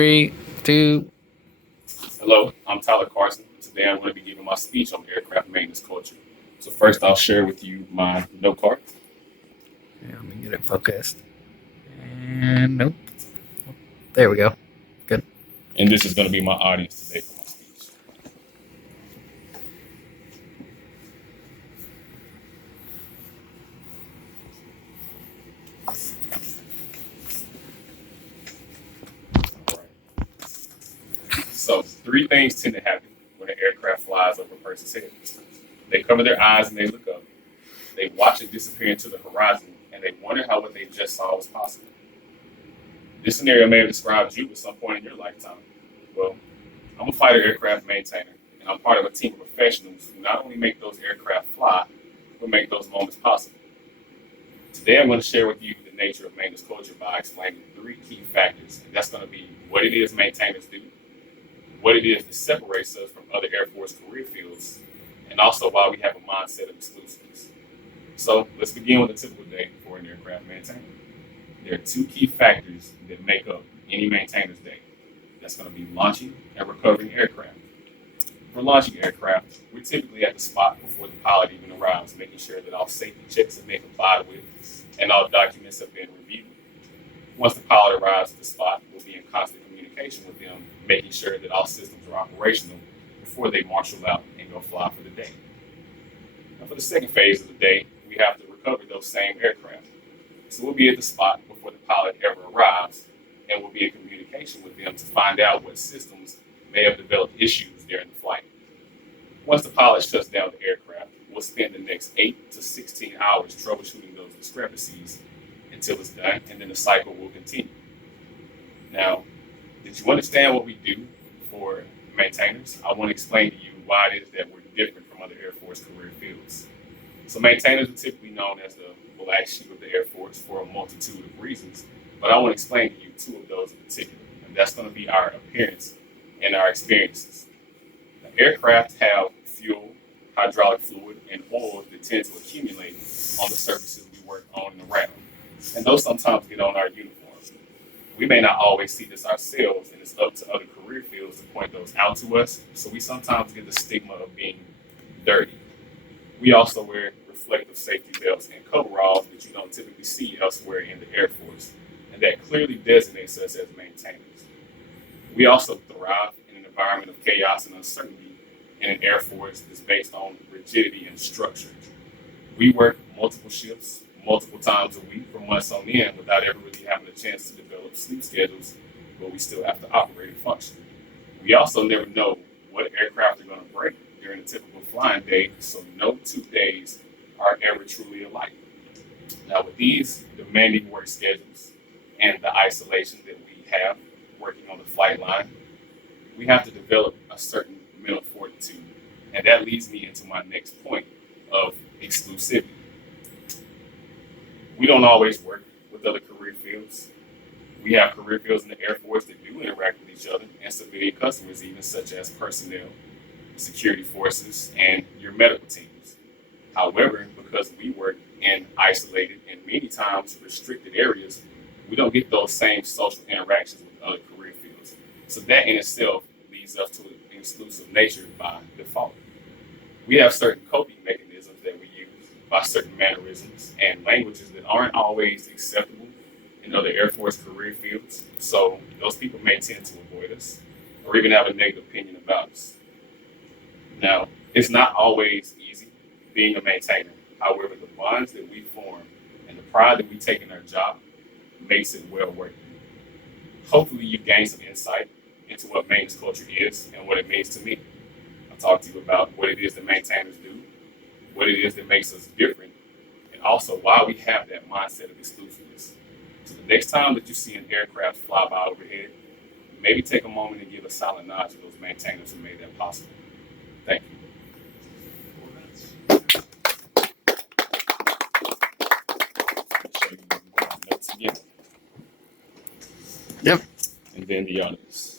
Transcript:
Three, two. Hello, I'm Tyler Carson. Today I'm going to be giving my speech on aircraft maintenance culture. So first I'll share with you my note card. Yeah, let me get it focused. And nope. There we go. Good. And this is going to be my audience today for my speech. All right. So three things tend to happen when an aircraft flies over a person's head. They cover their eyes and they look up. They watch it disappear into the horizon and they wonder how what they just saw was possible. This scenario may have described you at some point in your lifetime. Well, I'm a fighter aircraft maintainer, and I'm part of a team of professionals who not only make those aircraft fly, but make those moments possible. Today, I'm going to share with you the nature of maintenance culture by explaining three key factors, and that's going to be what it is maintainers do, what it is that separates us from other Air Force career fields, and also why we have a mindset of exclusiveness. So let's begin with a typical day for an aircraft maintainer. There are two key factors that make up any maintainer's day. That's going to be launching and recovering aircraft. For launching aircraft, we're typically at the spot before the pilot even arrives, making sure that all safety checks have been complied with and all documents have been reviewed. Once the pilot arrives at the spot, we'll be in constant communication with them, making sure that all systems are operational before they marshal out and go fly for the day. Now, for the second phase of the day, we have to recover those same aircraft. So we'll be at the spot before the pilot ever arrives, and we'll be in communication with them to find out what systems may have developed issues during the flight. Once the pilot shuts down the aircraft, we'll spend the next 8 to 16 hours troubleshooting those discrepancies until it's done, and then the cycle will continue. Now, did you understand what we do for maintainers? I want to explain to you why it is that we're different from other Air Force career fields. So maintainers are typically known as the black sheep of the Air Force for a multitude of reasons, but I want to explain to you two of those in particular, and that's going to be our appearance and our experiences. The aircraft have fuel, hydraulic fluid, and oils that tend to accumulate on the surfaces we work on and around, and those sometimes get on our uniforms. We may not always see this ourselves, and it's up to other career fields to point those out to us, so we sometimes get the stigma of being dirty. We also wear reflective safety belts and coveralls that you don't typically see elsewhere in the Air Force, and that clearly designates us as maintainers. We also thrive in an environment of chaos and uncertainty in an Air Force that's based on rigidity and structure. We work multiple shifts, multiple times a week for months on end without ever really having a chance to develop sleep schedules, but we still have to operate and function. We also never know what aircraft are going to break during a typical flying day, so no 2 days are ever truly alike. Now, with these demanding work schedules and the isolation that we have working on the flight line, we have to develop a certain mental fortitude. And that leads me into my next point of exclusivity. We don't always work with other career fields. We have career fields in the Air Force that do interact with each other and civilian customers, even such as personnel, security forces, and your medical teams. However, because we work in isolated and many times restricted areas, we don't get those same social interactions with other career fields. So that in itself leads us to an exclusive nature by default. We have certain coping mechanisms that we use by certain mannerisms and languages that aren't always acceptable in other Air Force career fields. So those people may tend to avoid us or even have a negative opinion about us. Now, it's not always easy being a maintainer. However, the bonds that we form and the pride that we take in our job makes it well worth it. Hopefully, you gain some insight into what maintenance culture is and what it means to me. I'll talk to you about what it is that maintainers do, what it is that makes us different, and also why we have that mindset of exclusiveness. So the next time that you see an aircraft fly by overhead, maybe take a moment and give a silent nod to those maintainers who made that possible. Thank you. Show you my notes again, Yep. and then the audience.